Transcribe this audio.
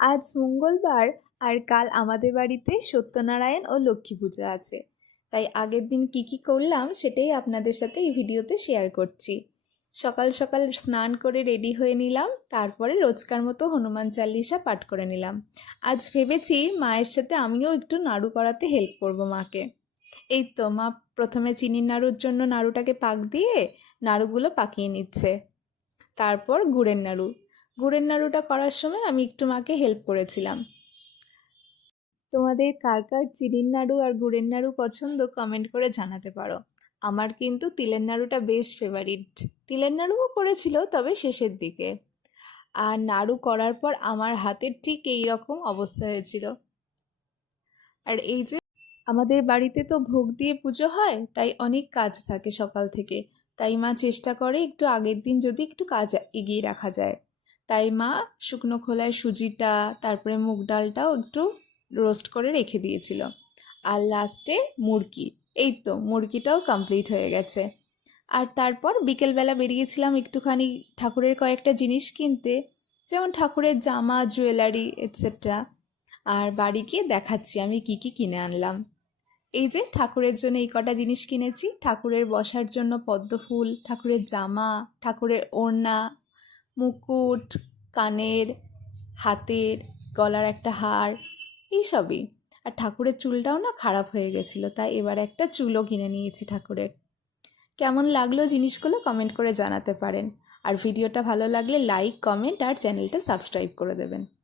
আজ মঙ্গলবার আর কাল আমাদের বাড়িতে সত্যনারায়ণ ও লক্ষ্মী পুজো আছে। তাই আগের দিন কি কি করলাম সেটাই আপনাদের সাথে এই ভিডিওতে শেয়ার করছি। সকাল সকাল স্নান করে রেডি হয়ে নিলাম, তারপরে রোজকার মতো হনুমান চাল্লিশা পাঠ করে নিলাম। আজ ভেবেছি মায়ের সাথে আমিও একটু নাড়ু করাতে হেল্প করব মাকে। এই তো মা প্রথমে চিনির নাড়ুর জন্য নাড়ুটাকে পাক দিয়ে নাড়ুগুলো পাকিয়ে নিচ্ছে। তারপর গুড়ের নাড়ু। গুড়ের নাড়ুটা করার সময় আমি একটু মাকে হেল্প করেছিলাম। তোমাদের কার কার চিনির নাড়ু আর গুড়ের নাড়ু পছন্দ কমেন্ট করে জানাতে পারো। আমার কিন্তু তিলের নাড়ুটা বেশ ফেভারিট তিলের নাড়ুও করেছিল, তবে শেষের দিকে। আর নাড়ু করার পর আমার হাতের ঠিক এই রকম অবস্থা হয়েছিল। আর এই যে আমাদের বাড়িতে তো ভোগ দিয়ে পুজো হয়, তাই অনেক কাজ থাকে সকাল থেকে। তাই মা চেষ্টা করে একটু আগের দিন যদি একটু কাজ এগিয়ে রাখা যায়। তাই মা শুকনো খোলায় সুজিটা, তারপরে মুগ ডালটাও একটু রোস্ট করে রেখে দিয়েছিল। আর লাস্টে মুরগি এই তো মুরগিটাও কমপ্লিট হয়ে গেছে। আর তারপর বিকেলবেলা বেরিয়েছিলাম একটুখানি ঠাকুরের কয়েকটা জিনিস কিনতে, যেমন ঠাকুরের জামা জুয়েলারি এটসেট্রা আর বাড়ি গিয়ে দেখাচ্ছি আমি কি কি কিনে আনলাম। এই যে ঠাকুরের জন্য এই কটা জিনিস কিনেছি, ঠাকুরের বসার জন্য পদ্ম ফুল, ঠাকুরের জামা, ঠাকুরের ওড়না মুকুট, কানের, হাতের, গলার একটা হার এইসবই আর ঠাকুরের চুলটাও না খারাপ হয়ে গেছিল, তাই এবার একটা চুলও কিনে নিয়েছি ঠাকুরের। কেমন লাগল জিনিসগুলো কমেন্ট করে জানাতে পারেন। আর ভিডিওটা ভালো লাগলে লাইক, কমেন্ট আর চ্যানেলটা সাবস্ক্রাইব করে দেবেন।